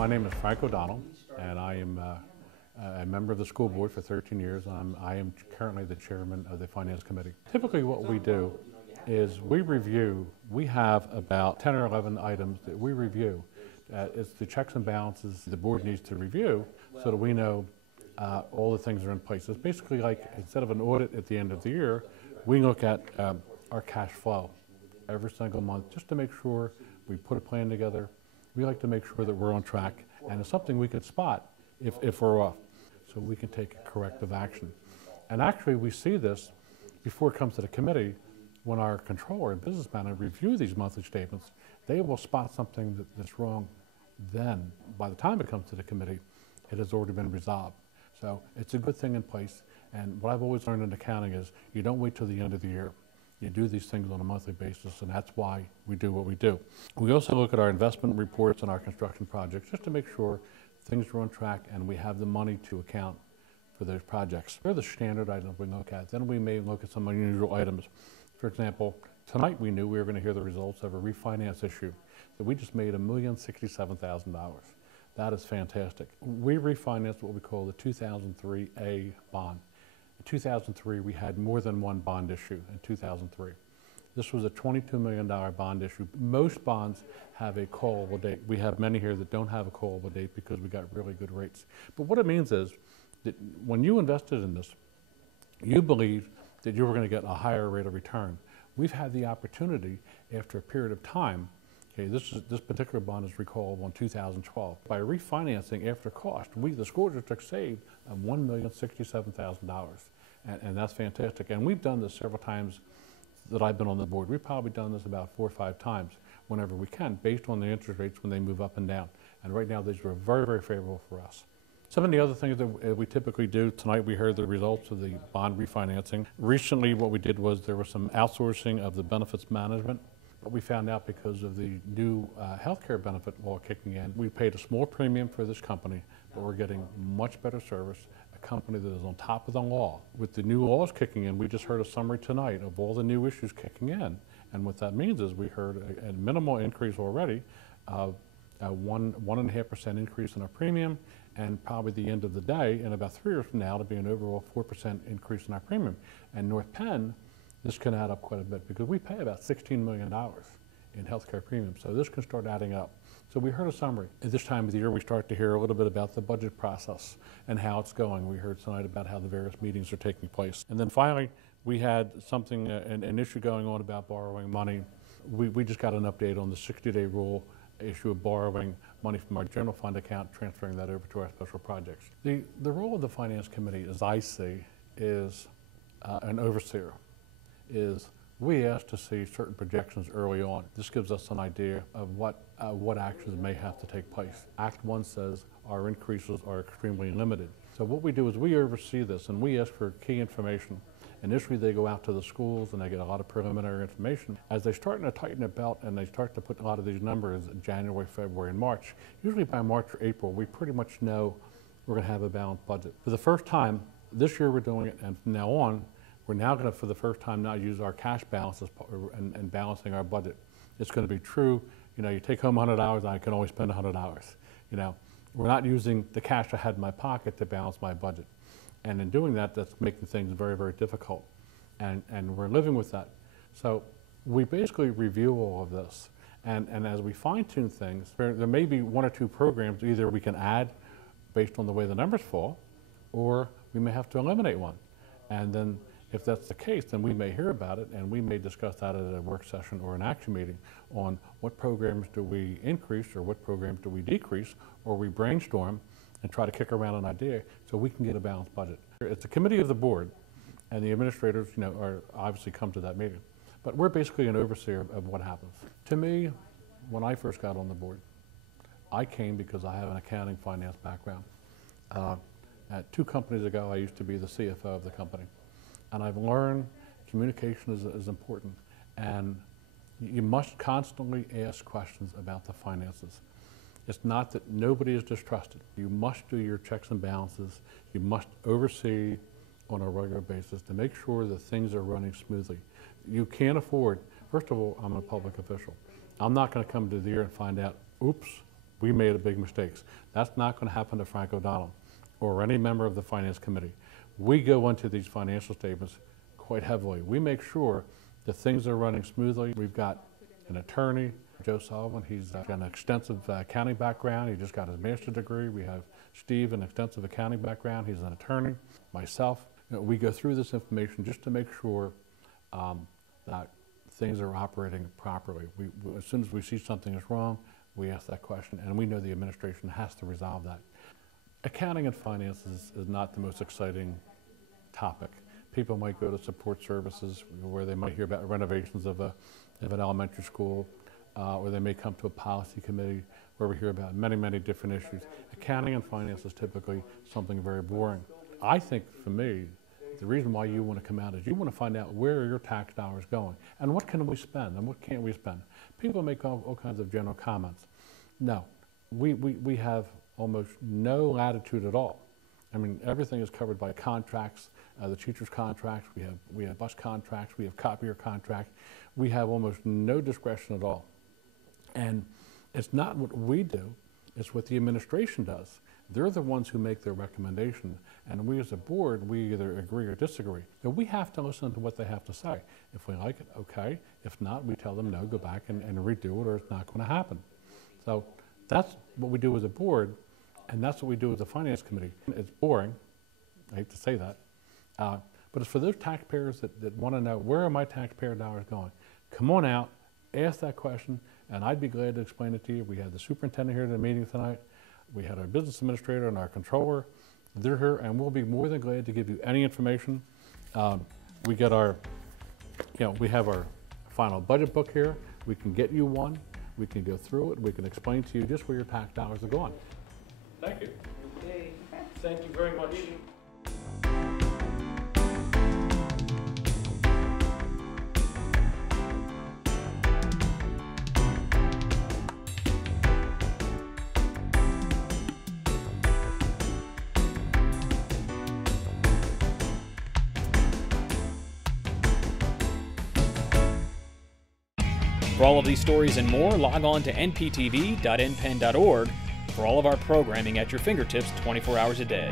My name is Frank O'Donnell, and I am a member of the school board for 13 years. I am currently the chairman of the finance committee. Typically what we do is we have about 10 or 11 items that we review. It's the checks and balances the board needs to review so that we know all the things are in place. It's basically like, instead of an audit at the end of the year, we look at our cash flow every single month just to make sure we put a plan together. We like to make sure that we're on track, and it's something we can spot if we're off, so we can take corrective action. And actually we see this before it comes to the committee. When our controller and business manager review these monthly statements, they will spot something that's wrong. Then by the time it comes to the committee, it has already been resolved. So it's a good thing in place. And what I've always learned in accounting is you don't wait till the end of the year. You do these things on a monthly basis, and that's why we do what we do. We also look at our investment reports and our construction projects just to make sure things are on track and we have the money to account for those projects. They're the standard items we look at. Then we may look at some unusual items. For example, tonight we knew we were going to hear the results of a refinance issue that we just made $1,067,000. That is fantastic. We refinanced what we call the 2003A bond. In 2003, we had more than one bond issue in 2003. This was a $22 million bond issue. Most bonds have a callable date. We have many here that don't have a callable date because we got really good rates. But what it means is that when you invested in this, you believed that you were going to get a higher rate of return. We've had the opportunity after a period of time. Okay, this particular bond is recallable in 2012. By refinancing after cost, the school district saved $1,067,000, and that's fantastic. And we've done this several times that I've been on the board. We've probably done this about 4 or 5 times whenever we can, based on the interest rates when they move up and down. And right now, these are very, very favorable for us. Some of the other things that we typically do, tonight we heard the results of the bond refinancing. Recently, what we did was there was some outsourcing of the benefits management. But we found out because of the new healthcare benefit law kicking in, we paid a small premium for this company, but we're getting much better service, a company that is on top of the law. With the new laws kicking in, we just heard a summary tonight of all the new issues kicking in. And what that means is we heard a minimal increase already of a 1.5% increase in our premium, and probably the end of the day, in about 3 years from now, to be an overall 4% increase in our premium. And North Penn, this can add up quite a bit because we pay about $16 million in healthcare premiums, so this can start adding up. So we heard a summary. At this time of the year, we start to hear a little bit about the budget process and how it's going. We heard tonight about how the various meetings are taking place. And then finally, we had something, an issue going on about borrowing money. We just got an update on the 60-day rule issue of borrowing money from our general fund account, transferring that over to our special projects. The role of the finance committee, as I see, is an overseer. We ask to see certain projections early on. This gives us an idea of what actions may have to take place. Act 1 says our increases are extremely limited. So what we do is we oversee this and we ask for key information. Initially they go out to the schools and they get a lot of preliminary information. As they start to tighten their belt and they start to put a lot of these numbers in January, February, and March, usually by March or April, we pretty much know we're going to have a balanced budget. For the first time, this year we're doing it, and from now on, we're now going to, for the first time now, use our cash balances and balancing our budget. It's going to be true, you take home $100 and I can only spend $100. We're not using the cash I had in my pocket to balance my budget. And in doing that, that's making things very, very difficult. And we're living with that. So we basically review all of this. And as we fine tune things, there may be 1 or 2 programs either we can add based on the way the numbers fall, or we may have to eliminate one. And then if that's the case, then we may hear about it, and we may discuss that at a work session or an action meeting on what programs do we increase or what programs do we decrease, or we brainstorm and try to kick around an idea so we can get a balanced budget. It's a committee of the board, and the administrators, are obviously come to that meeting. But we're basically an overseer of what happens. To me, when I first got on the board, I came because I have an accounting finance background. At 2 companies ago, I used to be the CFO of the company. And I've learned communication is important, and you must constantly ask questions about the finances. It's not that nobody is distrusted. You must do your checks and balances. You must oversee on a regular basis to make sure that things are running smoothly. You can't afford, first of all, I'm a public official. I'm not going to come to the year and find out, oops, we made a big mistakes. That's not going to happen to Frank O'Donnell or any member of the Finance Committee. We go into these financial statements quite heavily. We make sure that things are running smoothly. We've got an attorney, Joe Sullivan. He's got an extensive accounting background. He just got his master's degree. We have Steve, an extensive accounting background. He's an attorney. Myself, we go through this information just to make sure that things are operating properly. As soon as we see something is wrong, we ask that question, and we know the administration has to resolve that. Accounting and finance is not the most exciting topic. People might go to support services where they might hear about renovations of an elementary school, or they may come to a policy committee where we hear about many, many different issues. Accounting and finance is typically something very boring. I think, for me, the reason why you want to come out is you want to find out where are your tax dollars going and what can we spend and what can't we spend. People make all kinds of general comments. No, we have almost no latitude at all. I mean, everything is covered by contracts, the teachers' contracts, we have bus contracts, we have copier contracts. We have almost no discretion at all. And it's not what we do, it's what the administration does. They're the ones who make their recommendation, and we as a board, we either agree or disagree. So we have to listen to what they have to say. If we like it, okay. If not, we tell them no, go back and redo it, or it's not going to happen. So that's what we do as a board, and that's what we do as a finance committee. It's boring, I hate to say that, but it's for those taxpayers that want to know, where are my taxpayer dollars going? Come on out, ask that question, and I'd be glad to explain it to you. We had the superintendent here at the meeting tonight. We had our business administrator and our controller. They're here, and we'll be more than glad to give you any information. We get our, we have our final budget book here. We can get you one. We can go through it. We can explain to you just where your tax dollars are going. Thank you. Okay. Thank you very much. For all of these stories and more, log on to nptv.npenn.org for all of our programming at your fingertips 24 hours a day.